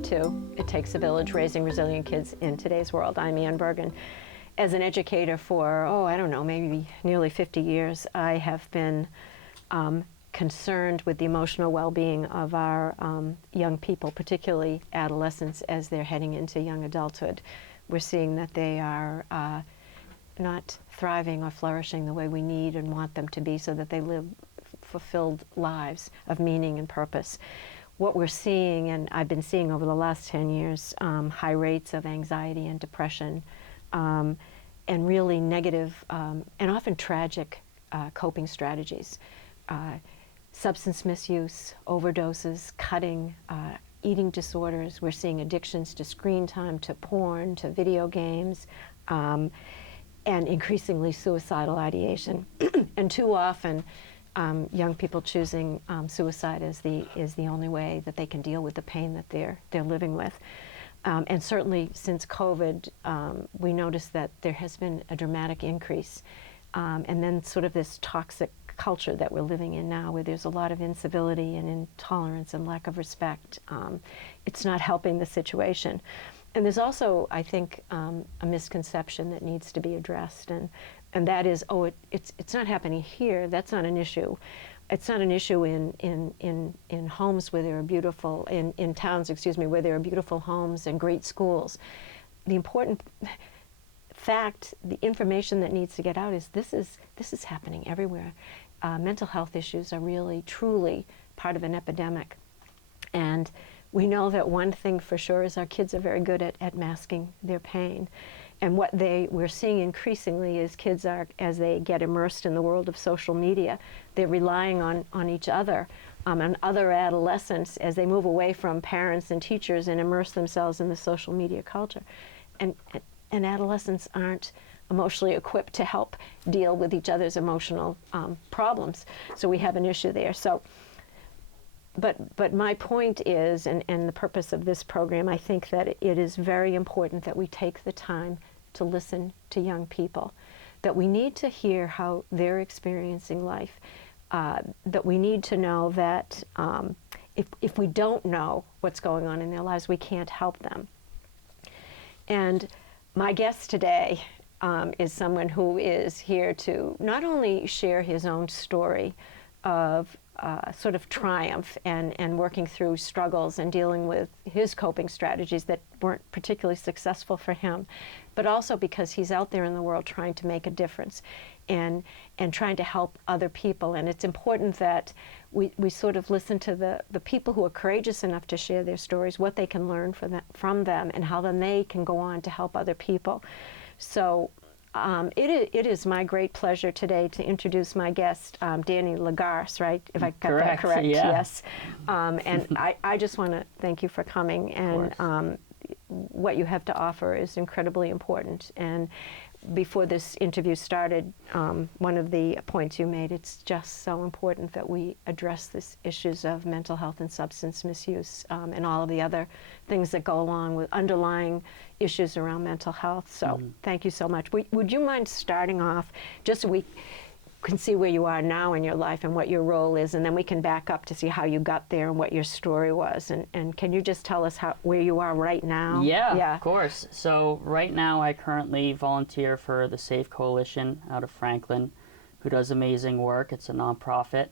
Welcome to It Takes a Village, Raising Resilient Kids in Today's World. I'm Ann Bergen. As an educator for, I don't know, maybe nearly 50 years, I have been concerned with the emotional well-being of our young people, particularly adolescents, as they're heading into young adulthood. We're seeing that they are not thriving or flourishing the way we need and want them to be so that they live fulfilled lives of meaning and purpose. What we're seeing, and I've been seeing over the last 10 years, high rates of anxiety and depression, and really negative and often tragic coping strategies. Substance misuse, overdoses, cutting, eating disorders. We're seeing addictions to screen time, to porn, to video games, and increasingly suicidal ideation. And too often, young people choosing suicide is the only way that they can deal with the pain that they're living with. And certainly since COVID, we noticed that there has been a dramatic increase. And then sort of this toxic culture that we're living in now, where there's a lot of incivility and intolerance and lack of respect. It's not helping the situation. And there's also, I think, a misconception that needs to be addressed, and that is, it's not happening here. That's not an issue. It's not an issue in homes where there are beautiful, in towns, where there are beautiful homes and great schools. The important fact, the information that needs to get out is this is happening everywhere. Mental health issues are really, truly part of an epidemic. And we know that one thing for sure is our kids are very good at masking their pain. And what we're seeing increasingly is kids are, as they get immersed in the world of social media, they're relying on each other, and other adolescents as they move away from parents and teachers and immerse themselves in the social media culture. And adolescents aren't emotionally equipped to help deal with each other's emotional problems. So we have an issue there. So, but my point is, and the purpose of this program, I think that it is very important that we take the time to listen to young people, that we need to hear how they're experiencing life, that we need to know that if we don't know what's going on in their lives, we can't help them. And my guest today is someone who is here to not only share his own story of sort of triumph and working through struggles and dealing with his coping strategies that weren't particularly successful for him, but also because he's out there in the world trying to make a difference and trying to help other people. And it's important that we sort of listen to the people who are courageous enough to share their stories, what they can learn from them, and how then they can go on to help other people. So it is my great pleasure today to introduce my guest, Danny Lagarce, right? If I got that correct, yeah. Yes. And I just want to thank you for coming, and what you have to offer is incredibly important. And before this interview started, one of the points you made, it's just so important that we address these issues of mental health and substance misuse, and all of the other things that go along with underlying issues around mental health. So thank you so much. Would you mind starting off, just so we can see where you are now in your life and what your role is, and then we can back up to see how you got there and what your story was. And can you just tell us where you are right now? Yeah, of course. So right now I currently volunteer for the Safe Coalition out of Franklin, who does amazing work. It's a nonprofit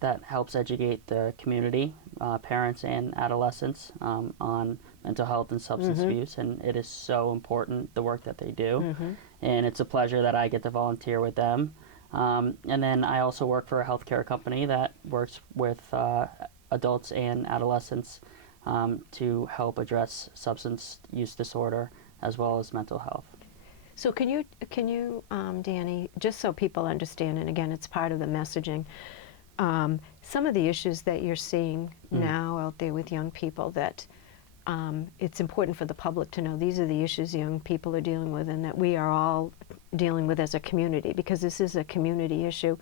that helps educate the community, parents and adolescents, on mental health and substance abuse, and it is so important, the work that they do. And it's a pleasure that I get to volunteer with them. And then I also work for a healthcare company that works with adults and adolescents to help address substance use disorder as well as mental health. So can you, Danny, just so people understand, and again, it's part of the messaging, some of the issues that you're seeing now out there with young people that it's important for the public to know these are the issues young people are dealing with, and that we are all dealing with as a community, because this is a community issue.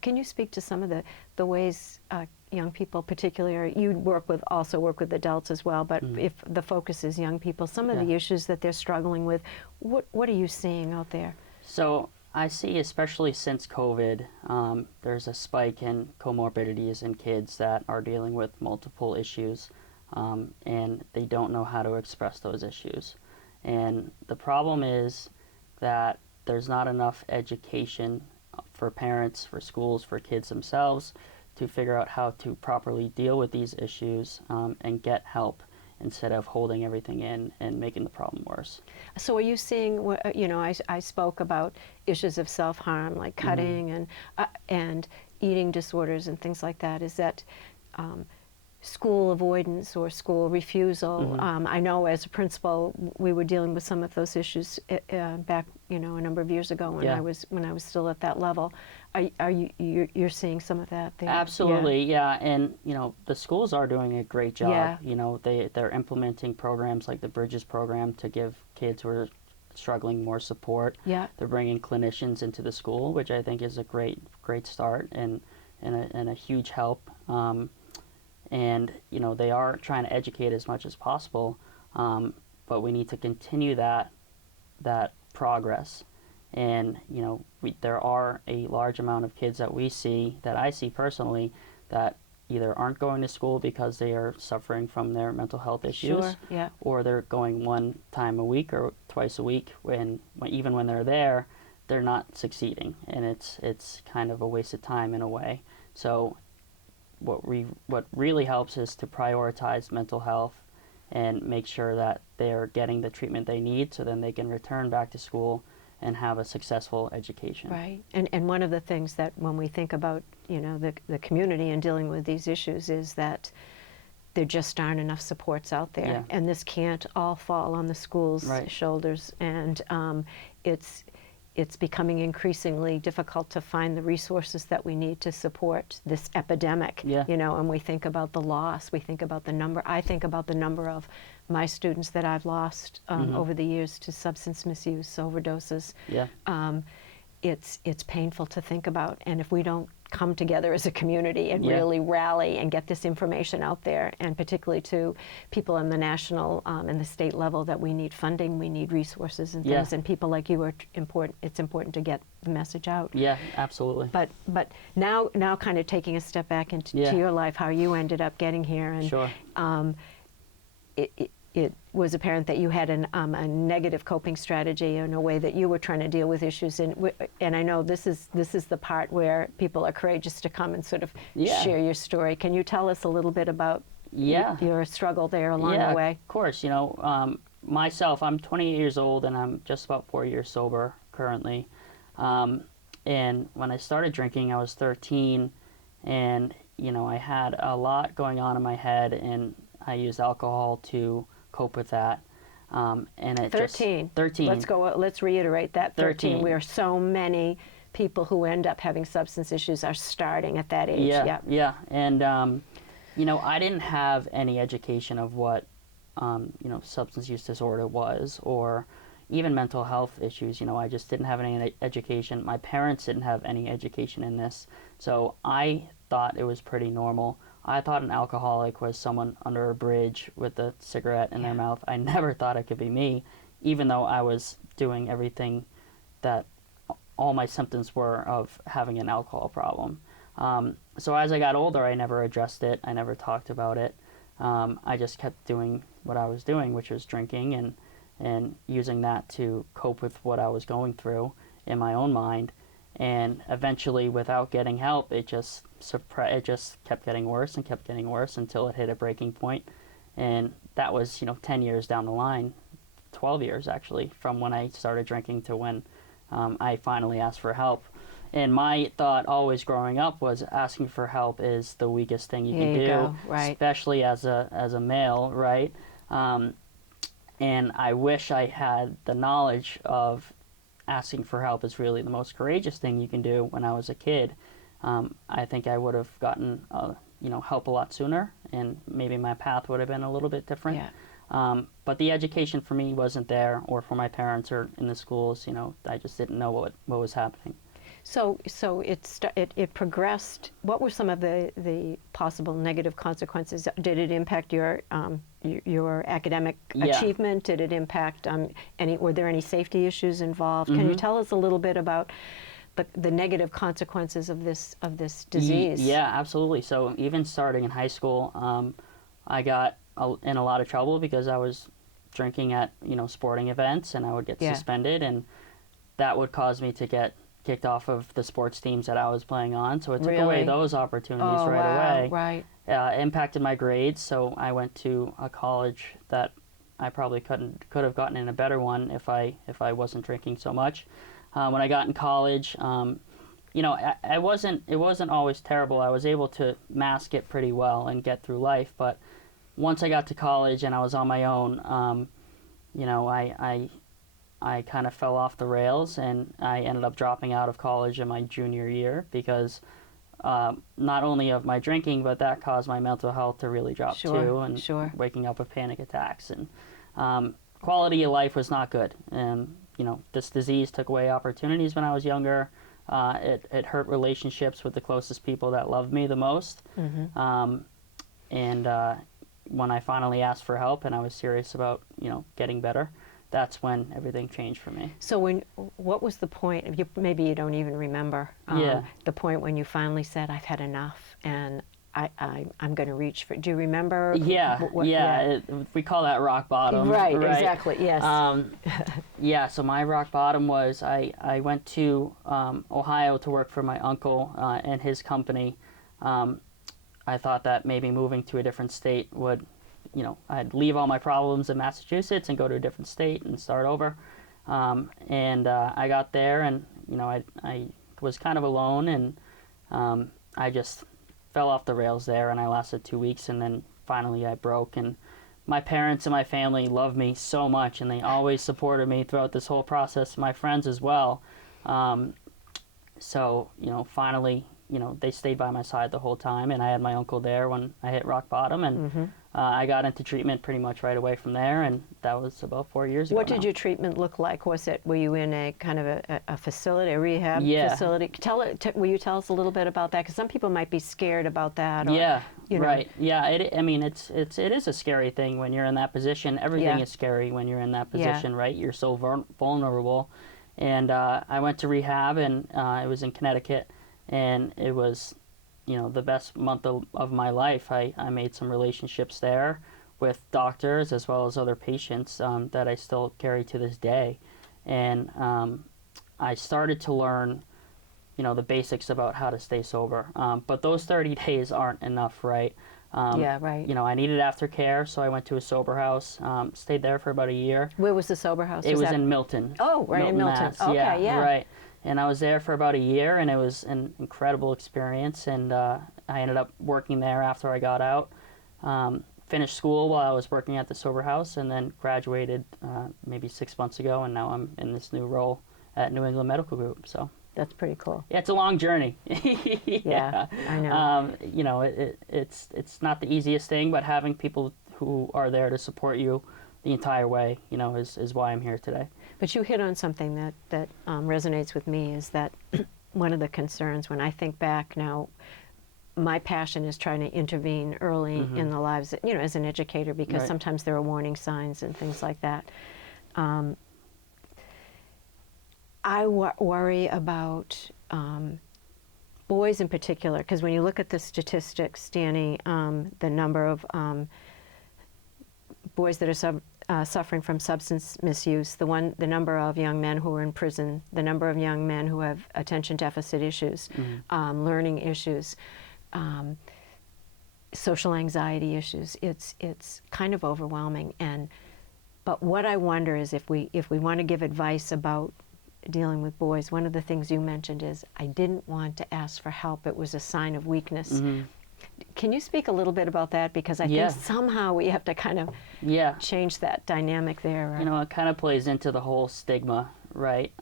Can you speak to some of the ways young people, particularly, you also work with adults as well, but if the focus is young people, some of the issues that they're struggling with, what are you seeing out there? So I see, especially since COVID, there's a spike in comorbidities in kids that are dealing with multiple issues. and they don't know how to express those issues. And the problem is that there's not enough education for parents, for schools, for kids themselves to figure out how to properly deal with these issues and get help instead of holding everything in and making the problem worse. So are you seeing, I spoke about issues of self-harm like cutting and eating disorders and things like that. Is that school avoidance or school refusal? I know as a principal we were dealing with some of those issues back a number of years ago when I was still at that level. You're seeing some of that there? Absolutely, yeah. And the schools are doing a great job. Yeah. They're implementing programs like the Bridges program to give kids who are struggling more support. Yeah. They're bringing clinicians into the school, which I think is a great start and a huge help. And they are trying to educate as much as possible, but we need to continue that progress. And there are a large amount of kids that I see personally that either aren't going to school because they are suffering from their mental health issues, Sure, yeah. or they're going one time a week or twice a week even when they're there, they're not succeeding, and it's kind of a waste of time in a way. So what really helps is to prioritize mental health and make sure that they're getting the treatment they need, so then they can return back to school and have a successful education. Right. And one of the things that when we think about the community and dealing with these issues is that there just aren't enough supports out there, Yeah. and this can't all fall on the school's Right. shoulders. And it's becoming increasingly difficult to find the resources that we need to support this epidemic. Yeah. And we think about the loss, we think about the number. I think about the number of my students that I've lost over the years to substance misuse, overdoses. Yeah. It's painful to think about, and if we don't come together as a community and Yeah. really rally and get this information out there, and particularly to people on the national and the state level, that we need funding, we need resources and things, Yeah. and people like you are important. It's important to get the message out. Yeah, absolutely. But now kind of taking a step back into Yeah. to your life, how you ended up getting here, and Sure. It was apparent that you had a negative coping strategy in a way that you were trying to deal with issues. And I know this is the part where people are courageous to come and sort of Yeah. share your story. Can you tell us a little bit about Yeah. your struggle there along Yeah, the way? of course. Myself, I'm 28 years old and I'm just about 4 years sober currently. And when I started drinking, I was 13, and I had a lot going on in my head, and I used alcohol to cope with that. And it 13. 13. Let's reiterate that. 13. 13. Where so many people who end up having substance issues are starting at that age. Yeah. And I didn't have any education of what substance use disorder was, or even mental health issues. I just didn't have any education. My parents didn't have any education in this, so I thought it was pretty normal. I thought an alcoholic was someone under a bridge with a cigarette in their mouth. I never thought it could be me, even though I was doing everything that all my symptoms were of having an alcohol problem. So as I got older, I never addressed it. I never talked about it. I just kept doing what I was doing, which was drinking and using that to cope with what I was going through in my own mind. And eventually, without getting help, it just kept getting worse and kept getting worse until it hit a breaking point. And that was 10 years down the line, 12 years actually, from when I started drinking to when I finally asked for help. And my thought always growing up was asking for help is the weakest thing you can do, go. Right. especially as a male, right? And I wish I had the knowledge of asking for help is really the most courageous thing you can do when I was a kid. I think I would have gotten help a lot sooner, and maybe my path would have been a little bit different. Yeah. But the education for me wasn't there, or for my parents, or in the schools. I just didn't know what was happening. So it progressed. What were some of the possible negative consequences? Did it impact your academic achievement? Did it impact were there any safety issues involved? Can you tell us a little bit about the negative consequences of this disease? Yeah, absolutely. So even starting in high school, I got in a lot of trouble because I was drinking at, sporting events, and I would get Yeah. suspended, and that would cause me to get kicked off of the sports teams that I was playing on. So it took away Really? those opportunities Oh, right wow, away. right. Impacted my grades, so I went to a college that I probably could have gotten in a better one if I wasn't drinking so much. When I got in college, it wasn't always terrible. I was able to mask it pretty well and get through life. But once I got to college and I was on my own, I kind of fell off the rails, and I ended up dropping out of college in my junior year because not only of my drinking, but that caused my mental health to really drop too, and Sure. waking up with panic attacks, and quality of life was not good. And this disease took away opportunities when I was younger. It hurt relationships with the closest people that loved me the most. And when I finally asked for help and I was serious about getting better, that's when everything changed for me. So what was the point? Maybe you don't even remember. Yeah. The point when you finally said, "I've had enough," and I'm going to reach for. Do you remember? Yeah, we call that rock bottom. Right. Exactly. Yes. Yeah. So my rock bottom was I went to Ohio to work for my uncle and his company. I thought that maybe moving to a different state would, I'd leave all my problems in Massachusetts and go to a different state and start over. And I got there, and I was kind of alone, and I just fell off the rails there, and I lasted 2 weeks, and then finally I broke. And my parents and my family loved me so much, and they always supported me throughout this whole process. My friends as well. So finally, they stayed by my side the whole time, and I had my uncle there when I hit rock bottom, and I got into treatment pretty much right away from there, and that was about 4 years ago. What did now. your treatment look like? Were you in a kind of a facility, a rehab facility? Will you tell us a little bit about that? Because some people might be scared about that. Or, Right. Yeah. It is a scary thing when you're in that position. Everything is scary when you're in that position, right? You're so vulnerable. And I went to rehab, and it was in Connecticut, and it was the best month of my life. I made some relationships there with doctors as well as other patients that I still carry to this day. And I started to learn, the basics about how to stay sober. But those 30 days aren't enough, right? Right. I needed aftercare, so I went to a sober house, stayed there for about a year. Where was the sober house? It was in Milton. Oh, right, in Milton. Mass. Okay, yeah. Right. And I was there for about a year, and it was an incredible experience. And I ended up working there after I got out. Finished school while I was working at the sober house, and then graduated maybe 6 months ago. And now I'm in this new role at New England Medical Group. So that's pretty cool. Yeah, it's a long journey. Yeah, I know. It's not the easiest thing, but having people who are there to support you the entire way, is why I'm here today. But you hit on something that resonates with me, is that one of the concerns when I think back now, my passion is trying to intervene early in the lives, as an educator, because sometimes there are warning signs and things like that. I worry about boys in particular, because when you look at the statistics, Danny, the number of boys that are suffering from substance misuse, the number of young men who are in prison, the number of young men who have attention deficit issues, learning issues, social anxiety issues. It's kind of overwhelming. But what I wonder is if we want to give advice about dealing with boys, one of the things you mentioned is, I didn't want to ask for help. It was a sign of weakness. Can you speak a little bit about that? Because I think somehow we have to kind of change that dynamic there. It kind of plays into the whole stigma, right,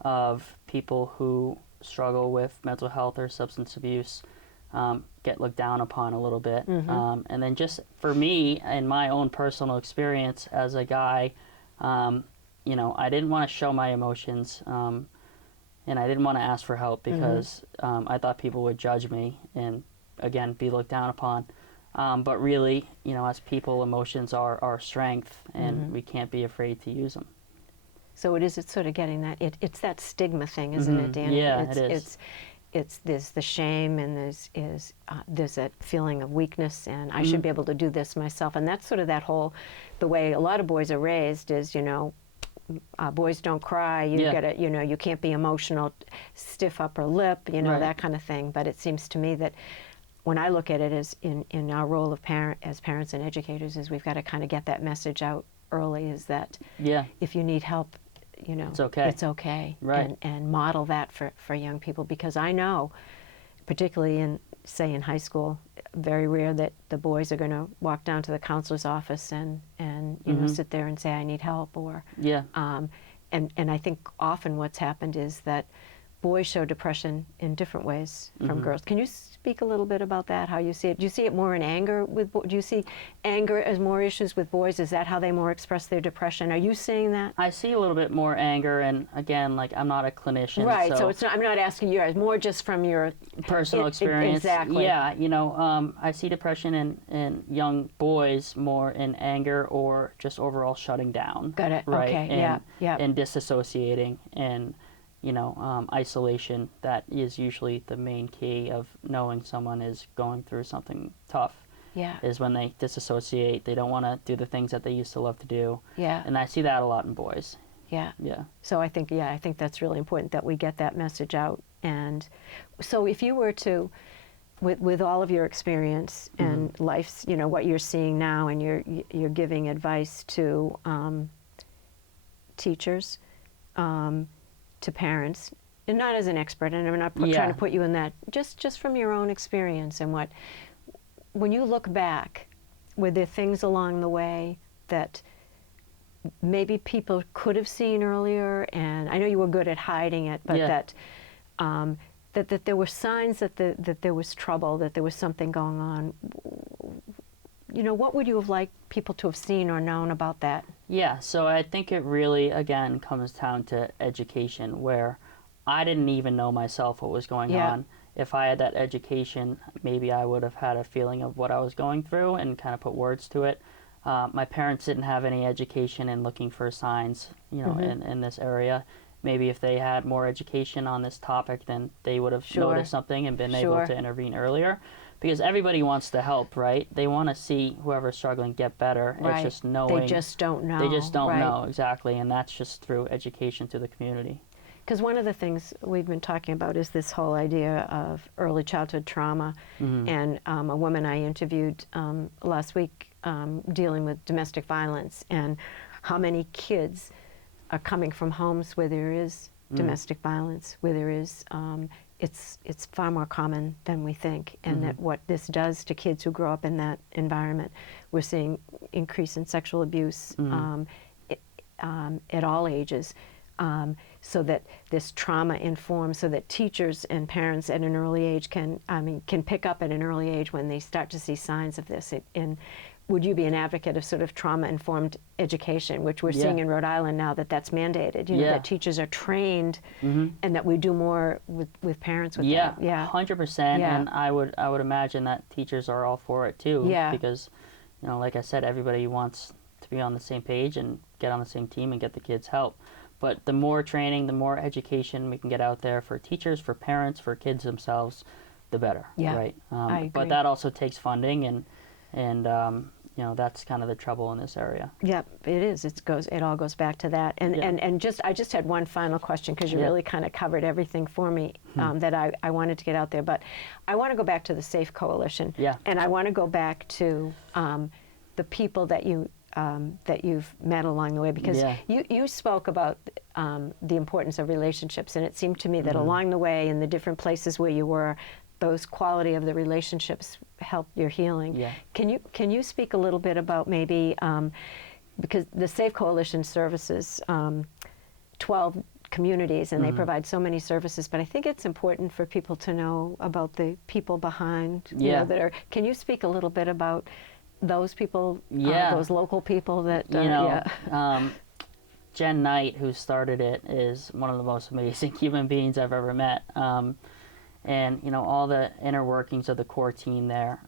of people who struggle with mental health or substance abuse, get looked down upon a little bit. And then just for me, in my own personal experience as a guy, I didn't want to show my emotions, and I didn't want to ask for help because I thought people would judge me and, again, be looked down upon. But really, as people, emotions are our strength, and we can't be afraid to use them. So it's sort of getting that, it's that stigma thing, isn't it, Danny? Yeah, it is. there's the shame, and there's a feeling of weakness, and I should be able to do this myself. And that's sort of the way a lot of boys are raised is, boys don't cry, Yeah. gotta, you can't be emotional, stiff upper lip, Right. that kind of thing. But it seems to me that when I look at it as in our role of as parents and educators, is we've got to kind of get that message out early, is that Yeah. if you need help, It's okay. it's okay. Right. And model that for young people, because I know, particularly say in high school, very rare that the boys are going to walk down to the counselor's office and sit there and say, I need help, or Yeah. and I think often what's happened is that boys show depression in different ways from girls. Can you speak a little bit about that, how you see it? Do you see it more in anger do you see anger as more issues with boys? Is that how they more express their depression? Are you seeing that? I see a little bit more anger, and again, like, I'm not a clinician, Right, so it's not, I'm not asking you, it's more just from your personal experience. Exactly. Yeah, I see depression in young boys more in anger or just overall shutting down. Got it. Right. Okay. And, Yeah. and disassociating, and isolation. That is usually the main key of knowing someone is going through something tough. Yeah. Is when they disassociate. They don't want to do the things that they used to love to do. Yeah. And I see that a lot in boys. Yeah. Yeah. So I think that's really important that we get that message out. And so if you were to, with all of your experience and life's, what you're seeing now, and you're giving advice to teachers, to parents, and not as an expert, and I'm not trying to put you in that, just from your own experience, and when you look back, were there things along the way that maybe people could have seen earlier? And I know you were good at hiding it, but that there were signs that there was trouble, that there was something going on. What would you have liked people to have seen or known about that? Yeah, so I think it really, again, comes down to education, where I didn't even know myself what was going on. If I had that education, maybe I would have had a feeling of what I was going through and kind of put words to it. My parents didn't have any education in looking for signs, in this area. Maybe if they had more education on this topic, then they would have noticed something and been able to intervene earlier. Because everybody wants to help, right? They want to see whoever's struggling get better. Right. It's just knowing. They just don't know. They just don't know, exactly. And that's just through education to the community. Because one of the things we've been talking about is this whole idea of early childhood trauma. And a woman I interviewed last week dealing with domestic violence, and how many kids are coming from homes where there is domestic violence, where there is, it's far more common than we think, and that what this does to kids who grow up in that environment, we're seeing increase in sexual abuse at all ages. So that this trauma informs, so that teachers and parents at an early age can pick up at an early age when they start to see signs of this. And would you be an advocate of sort of trauma-informed education, which we're seeing in Rhode Island now that's mandated? That teachers are trained, and that we do more with parents with that. Yeah, 100%. And I would imagine that teachers are all for it too. Yeah. Because, like I said, everybody wants to be on the same page and get on the same team and get the kids help. But the more training, the more education we can get out there for teachers, for parents, for kids themselves, the better. Yeah, right. I agree. But that also takes funding, and that's kind of the trouble in this area. Yeah, it is. It all goes back to that. And I just had one final question, because you really kind of covered everything for me that I wanted to get out there. But I want to go back to the Safe Coalition. Yeah. And I want to go back to the people that you've met along the way, because you spoke about the importance of relationships, and it seemed to me that along the way, in the different places where you were, those quality of the relationships helped your healing. Yeah. Can you speak a little bit about maybe, because the Safe Coalition services 12 communities, and they provide so many services, but I think it's important for people to know about the people behind that are. Can you speak a little bit about those people, those local people that, Jen Knight, who started it, is one of the most amazing human beings I've ever met. And, all the inner workings of the core team there,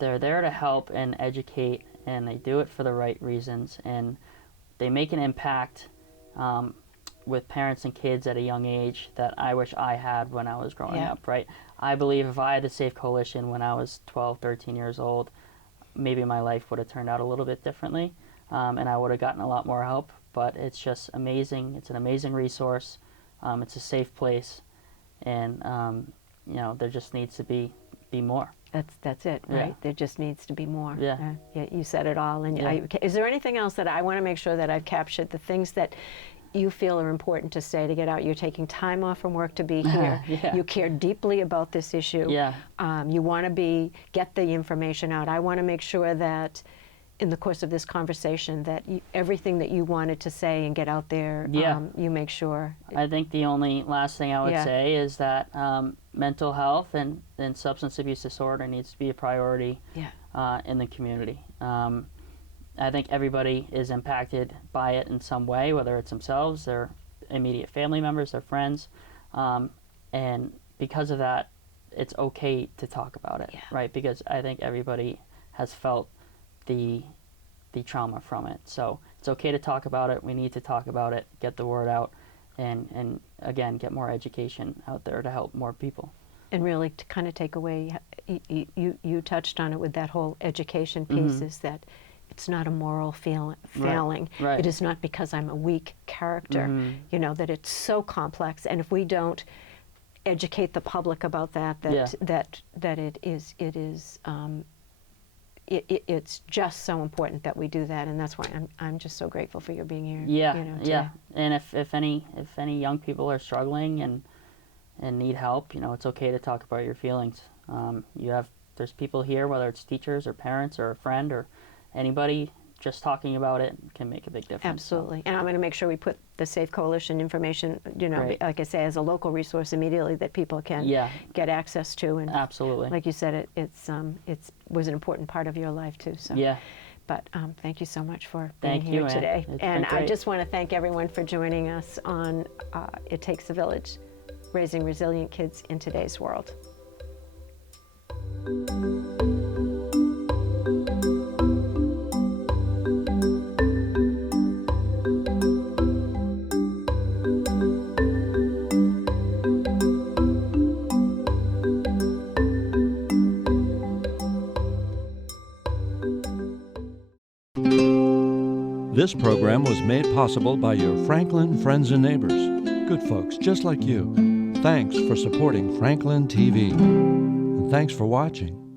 they're there to help and educate, and they do it for the right reasons, and they make an impact with parents and kids at a young age that I wish I had when I was growing Yeah. up, right? I believe if I had the Safe Coalition when I was 12, 13 years old, maybe my life would have turned out a little bit differently, and I would have gotten a lot more help. But it's just amazing. It's an amazing resource. It's a safe place, and you know, there just needs to be more. That's it, Yeah. right? There just needs to be more. Yeah. Yeah, you said it all. And Yeah. is there anything else that I want to make sure that I've captured? The things that you feel are important to say to get out. You're taking time off from work to be here. Yeah. You care deeply about this issue. Yeah. You want to get the information out. I want to make sure that in the course of this conversation that everything that you wanted to say and get out there, Yeah. you make sure. I think the only last thing I would Yeah. say is that mental health and substance abuse disorder needs to be a priority Yeah. in the community. I think everybody is impacted by it in some way, whether it's themselves, their immediate family members, their friends, and because of that, it's okay to talk about it, Yeah. right? Because I think everybody has felt the trauma from it. So it's okay to talk about it. We need to talk about it, get the word out, and again, get more education out there to help more people. And really to kind of take away, you touched on it with that whole education piece, is that it's not a moral failing. Right. It is not because I'm a weak character. You know, that it's so complex, and if we don't educate the public about that, it's just so important that we do that, and that's why I'm just so grateful for your being here. Yeah, you know, today. yeah. And if any young people are struggling and need help, you know, it's okay to talk about your feelings. There's people here, whether it's teachers or parents or a friend or anybody, just talking about it can make a big difference. Absolutely. And I'm going to make sure we put the Safe Coalition information, you know, Great. like I say, as a local resource immediately that people can get access to. And Absolutely. like you said, it was an important part of your life too. So. Yeah. But thank you so much for being Thank here you, Ann. today. It's And been I great. just want to thank everyone for joining us on It Takes a Village, Raising Resilient Kids in Today's World. This program was made possible by your Franklin friends and neighbors, good folks just like you. Thanks for supporting Franklin TV. And thanks for watching.